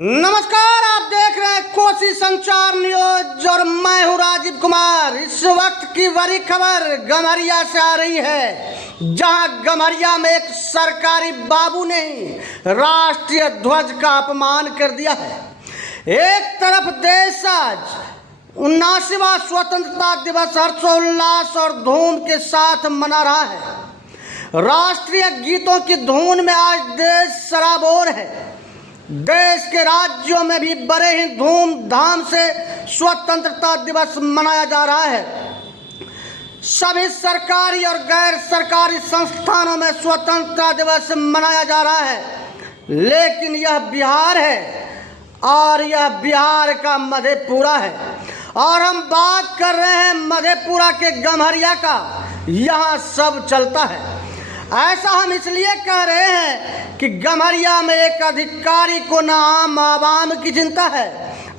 नमस्कार, आप देख रहे हैं कोसी संचार न्यूज और मैं हूं राजीव कुमार। इस वक्त की बड़ी खबर गम्हरिया से आ रही है, जहां गम्हरिया में एक सरकारी बाबू ने राष्ट्रीय ध्वज का अपमान कर दिया है। एक तरफ देश आज 79वां स्वतंत्रता दिवस हर्षोल्लास और धूम के साथ मना रहा है। राष्ट्रीय गीतों की धुन में आज देश सराबोर है। देश के राज्यों में भी बड़े ही धूमधाम से स्वतंत्रता दिवस मनाया जा रहा है। सभी सरकारी और गैर सरकारी संस्थानों में स्वतंत्रता दिवस मनाया जा रहा है, लेकिन यह बिहार है और यह बिहार का मधेपुरा है। और हम बात कर रहे हैं मधेपुरा के गम्हरिया का। यहाँ सब चलता है। ऐसा हम इसलिए कह रहे हैं कि गम्हरिया में एक अधिकारी को न आम आवाम की चिंता है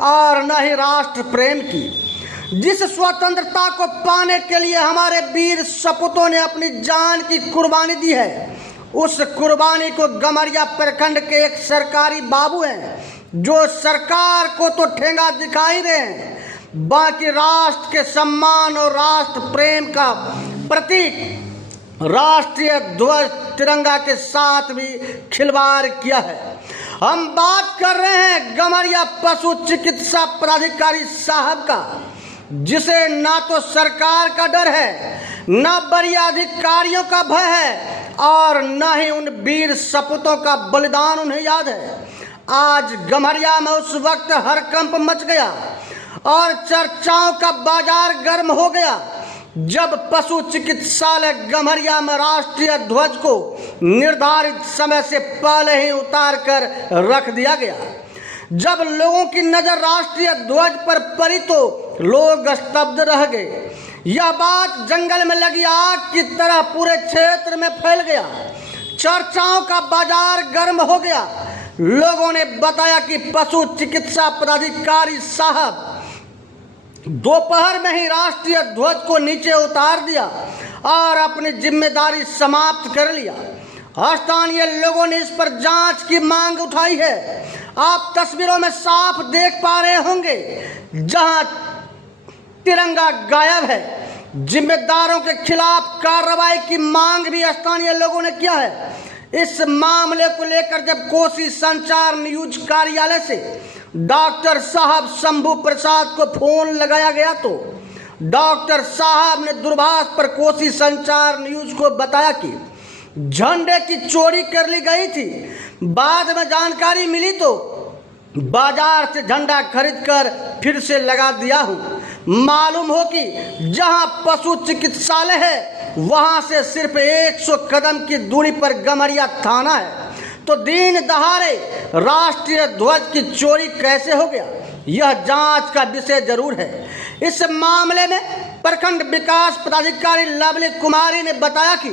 और न ही राष्ट्र प्रेम की। जिस स्वतंत्रता को पाने के लिए हमारे वीर सपूतों ने अपनी जान की कुर्बानी दी है, उस कुर्बानी को गम्हरिया प्रखंड के एक सरकारी बाबू हैं, जो सरकार को तो ठेंगा दिखाई रहे हैं, बाकी राष्ट्र के सम्मान और राष्ट्र प्रेम का प्रतीक राष्ट्रीय ध्वज तिरंगा के साथ भी खिलवाड़ किया है। हम बात कर रहे हैं गम्हरिया पशु चिकित्सा प्राधिकारी साहब का, जिसे ना तो सरकार का डर है, ना बड़ी अधिकारियों का भय है और न ही उन वीर सपूतों का बलिदान उन्हें याद है। आज गम्हरिया में उस वक्त हड़कंप मच गया और चर्चाओं का बाजार गर्म हो गया, जब पशु चिकित्सालय गम्हरिया में राष्ट्रीय ध्वज को निर्धारित समय से पहले ही उतार कर रख दिया गया। जब लोगों की नजर राष्ट्रीय ध्वज पर पड़ी तो लोग स्तब्ध रह गए। यह बात जंगल में लगी आग की तरह पूरे क्षेत्र में फैल गया। चर्चाओं का बाजार गर्म हो गया। लोगों ने बताया कि पशु चिकित्सा प्राधिकारी साहब दोपहर में ही राष्ट्रीय ध्वज को नीचे उतार दिया और अपनी जिम्मेदारी समाप्त कर लिया। स्थानीय लोगों ने इस पर जांच की मांग उठाई है। आप तस्वीरों में साफ देख पा रहे होंगे, जहां तिरंगा गायब है। जिम्मेदारों के खिलाफ कार्रवाई की मांग भी स्थानीय लोगों ने किया है। इस मामले को लेकर जब कोसी संचार न्यूज कार्यालय से डॉक्टर साहब शंभू प्रसाद को फोन लगाया गया तो डॉक्टर साहब ने दूरभाष पर कोसी संचार न्यूज को बताया कि झंडे की चोरी कर ली गई थी। बाद में जानकारी मिली तो बाजार से झंडा खरीदकर फिर से लगा दिया हूँ। मालूम हो कि जहाँ पशु चिकित्सालय है वहाँ से सिर्फ 100 कदम की दूरी पर गम्हरिया थाना है, तो दिन दहाड़े राष्ट्रीय ध्वज की चोरी कैसे हो गया, यह जांच का विषय जरूर है। इस मामले में प्रखंड विकास पदाधिकारी लवली कुमारी ने बताया कि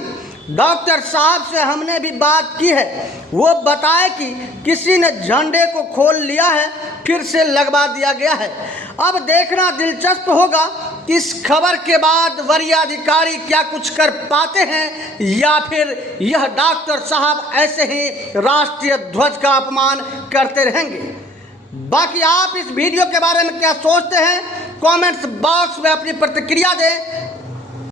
डॉक्टर साहब से हमने भी बात की है। वो बताए कि किसी ने झंडे को खोल लिया है, फिर से लगवा दिया गया है। अब देखना दिलचस्प होगा कि इस खबर के बाद वरीय अधिकारी क्या कुछ कर पाते हैं या फिर यह डॉक्टर साहब ऐसे ही राष्ट्रीय ध्वज का अपमान करते रहेंगे। बाकी आप इस वीडियो के बारे में क्या सोचते हैं, कमेंट्स बॉक्स में अपनी प्रतिक्रिया दें।